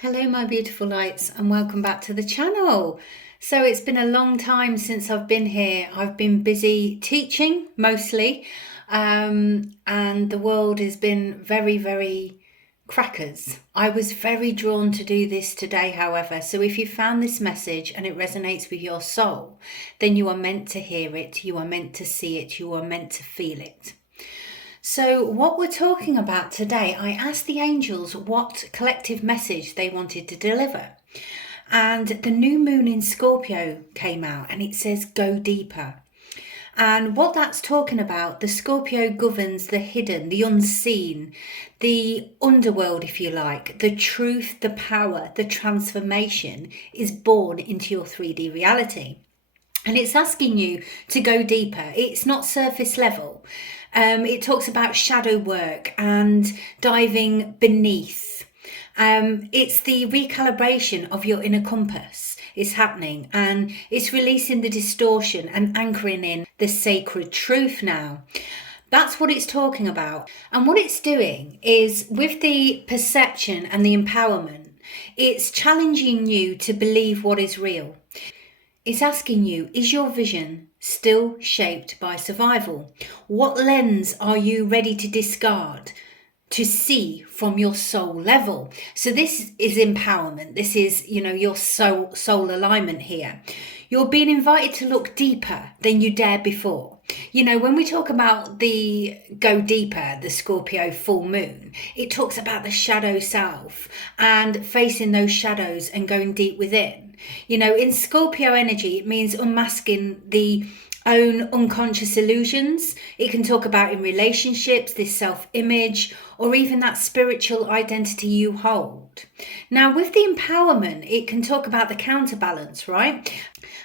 Hello my beautiful lights and welcome back to the channel. So it's been a long time since I've been here. I've been busy teaching mostly and the world has been very crackers. I was very drawn to do this today, however, so if you found this message and it resonates with your soul, then you are meant to hear it, you are meant to see it, you are meant to feel it. So what we're talking about today, I asked the angels what collective message they wanted to deliver. And the new moon in Scorpio came out and it says, go deeper. And what that's talking about, the Scorpio governs the hidden, the unseen, the underworld, if you like. The truth, the power, the transformation is born into your 3D reality. And it's asking you to go deeper. It's not surface level. It talks about shadow work and diving beneath. It's the recalibration of your inner compass is happening, and it's releasing the distortion and anchoring in the sacred truth now. That's what it's talking about. And what it's doing is, with the perception and the empowerment, it's challenging you to believe what is real. It's asking you, is your vision still shaped by survival? What lens are you ready to discard to see from your soul level? So this is empowerment. This is, your soul alignment here. You're being invited to look deeper than you dared before. When we talk about the go deeper, the Scorpio full moon, it talks about the shadow self and facing those shadows and going deep within. In Scorpio energy, it means unmasking the own unconscious illusions. It can talk about in relationships, this self-image, or even that spiritual identity you hold. Now, with the empowerment, it can talk about the counterbalance, right?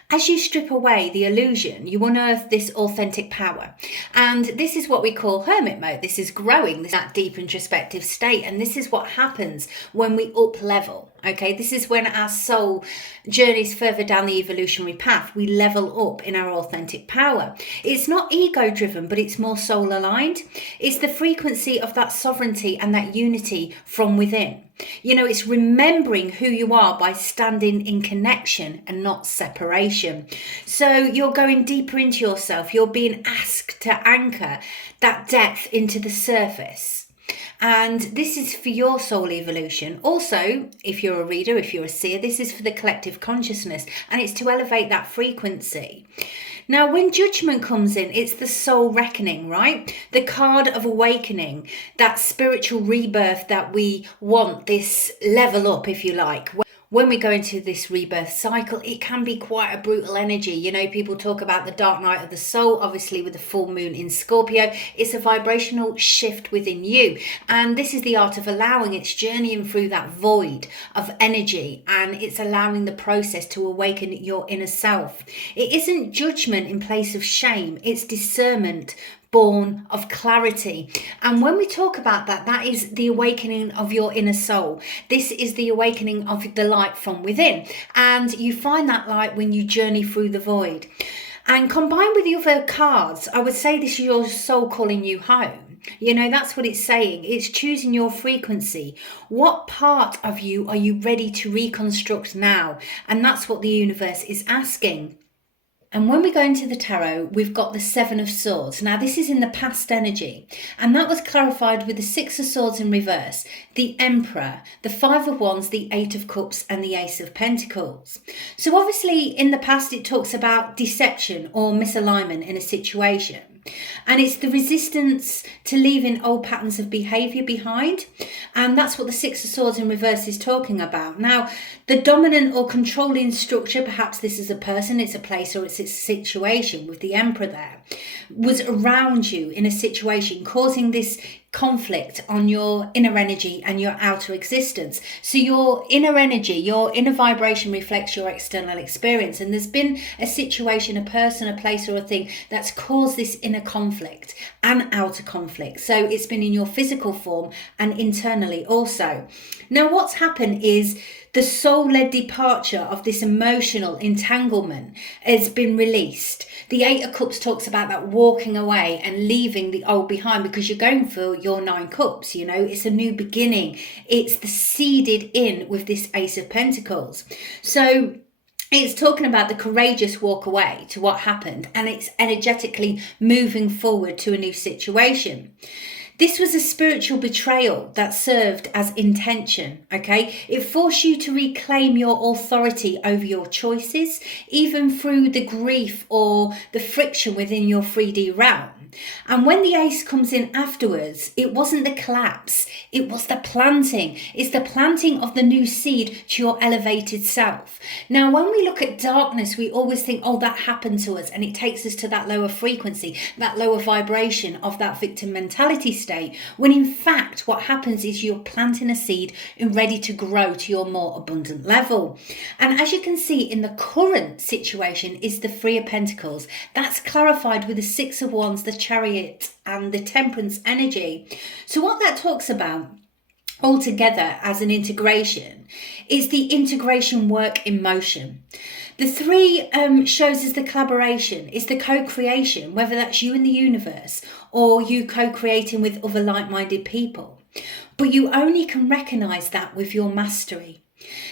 As you strip away the illusion, you unearth this authentic power. And this is what we call hermit mode. This is growing, that deep introspective state. And this is what happens when we up level. Okay, this is when our soul journeys further down the evolutionary path. We level up in our authentic power. It's not ego driven, but it's more soul aligned. It's the frequency of that sovereignty and that unity from within. It's remembering who you are by standing in connection and not separation. So you're going deeper into yourself. You're being asked to anchor that depth into the surface. And this is for your soul evolution. Also, if you're a reader, if you're a seer, this is for the collective consciousness, and it's to elevate that frequency. Now, when judgment comes in, it's the soul reckoning, right? The card of awakening, that spiritual rebirth that we want, this level up, if you like. When we go into this rebirth cycle, it can be quite a brutal energy. People talk about the dark night of the soul, obviously with the full moon in Scorpio. It's a vibrational shift within you. And this is the art of allowing. It's journeying through that void of energy, and it's allowing the process to awaken your inner self. It isn't judgment in place of shame. It's discernment born of clarity. And when we talk about that, that is the awakening of your inner soul. This is the awakening of the light from within. And you find that light when you journey through the void. And combined with the other cards, I would say this is your soul calling you home. That's what it's saying. It's choosing your frequency. What part of you are you ready to reconstruct now? And that's what the universe is asking. And when we go into the tarot, we've got the Seven of Swords. Now, this is in the past energy, and that was clarified with the Six of Swords in reverse, the Emperor, the Five of Wands, the Eight of Cups, and the Ace of Pentacles. So obviously, in the past, it talks about deception or misalignment in a situation. And it's the resistance to leaving old patterns of behaviour behind. And that's what the Six of Swords in reverse is talking about. Now, the dominant or controlling structure, perhaps this is a person, it's a place, or it's a situation with the Emperor there, was around you in a situation, causing this conflict on your inner energy and your outer existence. So your inner energy, your inner vibration reflects your external experience. And there's been a situation, a person, a place, or a thing that's caused this inner conflict and outer conflict. So it's been in your physical form and internally also. Now, what's happened is The soul-led departure of this emotional entanglement has been released. The Eight of Cups talks about that walking away and leaving the old behind, because you're going for your 9 cups, you know, it's a new beginning. It's the seeded in with this Ace of Pentacles. So it's talking about the courageous walk away to what happened, and it's energetically moving forward to a new situation. This was a spiritual betrayal that served as intention, okay? It forced you to reclaim your authority over your choices, even through the grief or the friction within your 3D realm. And when the ace comes in afterwards, it wasn't the collapse, it was the planting. It's the planting of the new seed to your elevated self. Now, when we look at darkness, we always think, oh, that happened to us, and it takes us to that lower frequency, that lower vibration of that victim mentality state, when in fact, what happens is you're planting a seed and ready to grow to your more abundant level. And as you can see in the current situation is the Three of Pentacles. That's clarified with the Six of Wands, the Chariot, and the Temperance energy. So what that talks about altogether as an integration is the integration work in motion. The three shows us the collaboration, it's the co-creation, whether that's you and the universe or you co-creating with other like-minded people. But you only can recognize that with your mastery.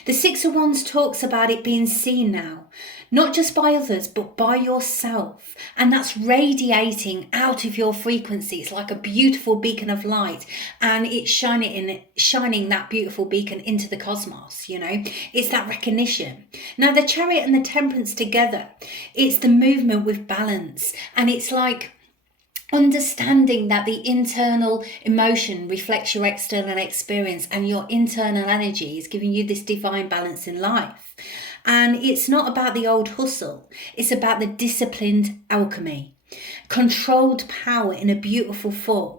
The Six of Wands talks about it being seen now, not just by others, but by yourself. And that's radiating out of your frequency. It's like a beautiful beacon of light, and it's shining that beautiful beacon into the cosmos, you know. It's that recognition. Now, the Chariot and the Temperance together, it's the movement with balance. And it's like understanding that the internal emotion reflects your external experience, and your internal energy is giving you this divine balance in life. And it's not about the old hustle. It's about the disciplined alchemy, controlled power in a beautiful form.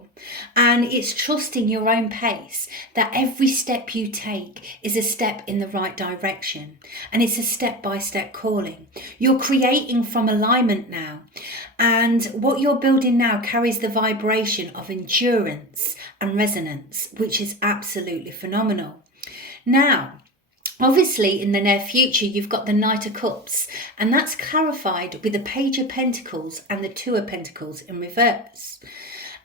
And it's trusting your own pace, that every step you take is a step in the right direction. And it's a step-by-step calling. You're creating from alignment now. And what you're building now carries the vibration of endurance and resonance, which is absolutely phenomenal. Now, obviously, in the near future, you've got the Knight of Cups, and that's clarified with the Page of Pentacles and the Two of Pentacles in reverse.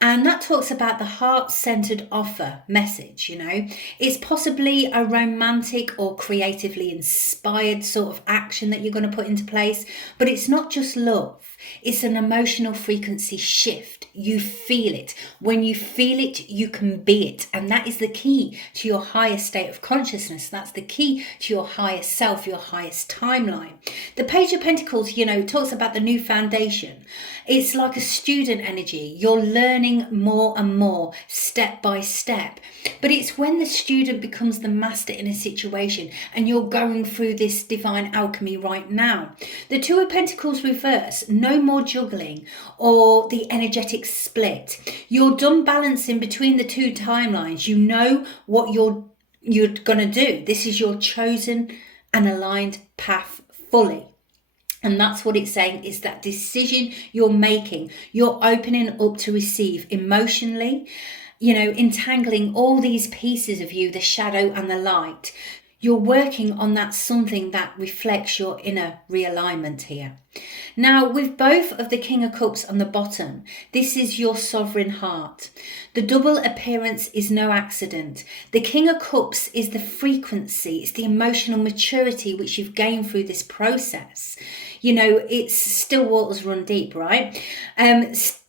And that talks about the heart-centered offer message, you know. It's possibly a romantic or creatively inspired sort of action that you're going to put into place, but it's not just love. It's an emotional frequency shift. You feel it. When you feel it, you can be it. And that is the key to your highest state of consciousness. That's the key to your highest self, your highest timeline. The Page of Pentacles, you know, talks about the new foundation. It's like a student energy. You're learning more and more, step by step. But it's when the student becomes the master in a situation, and you're going through this divine alchemy right now. The Two of Pentacles reverse, no more juggling or the energetic split. You're done balancing between the two timelines. You know what you're going to do. This is your chosen and aligned path fully. And that's what it's saying, is that decision you're making. You're opening up to receive emotionally, you know, entangling all these pieces of you, the shadow and the light. You're working on that something that reflects your inner realignment here. Now, with both of the King of Cups on the bottom, this is your sovereign heart. The double appearance is no accident. The King of Cups is the frequency, it's the emotional maturity which you've gained through this process. You know, it's still waters run deep, right?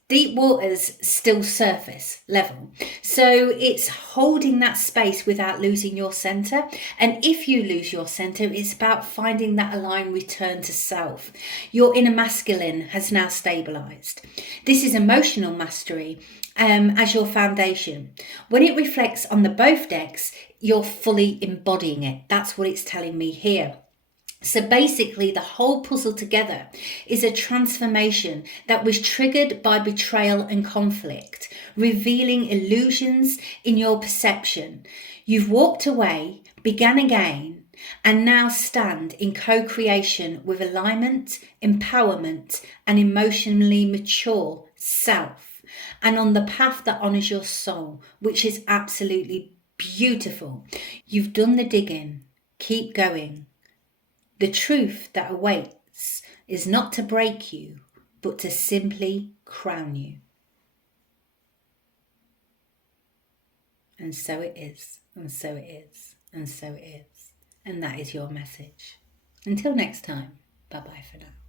Deep waters still surface level. So it's holding that space without losing your center. And if you lose your center, it's about finding that aligned return to self. Your inner masculine has now stabilized. This is emotional mastery as your foundation. When it reflects on the both decks, you're fully embodying it. That's what it's telling me here. So basically, the whole puzzle together is a transformation that was triggered by betrayal and conflict, revealing illusions in your perception. You've walked away, began again, and now stand in co-creation with alignment, empowerment, and emotionally mature self, and on the path that honors your soul, which is absolutely beautiful. You've done the digging. Keep going. The truth that awaits is not to break you, but to simply crown you. And so it is, and so it is, and so it is. And that is your message. Until next time, bye-bye for now.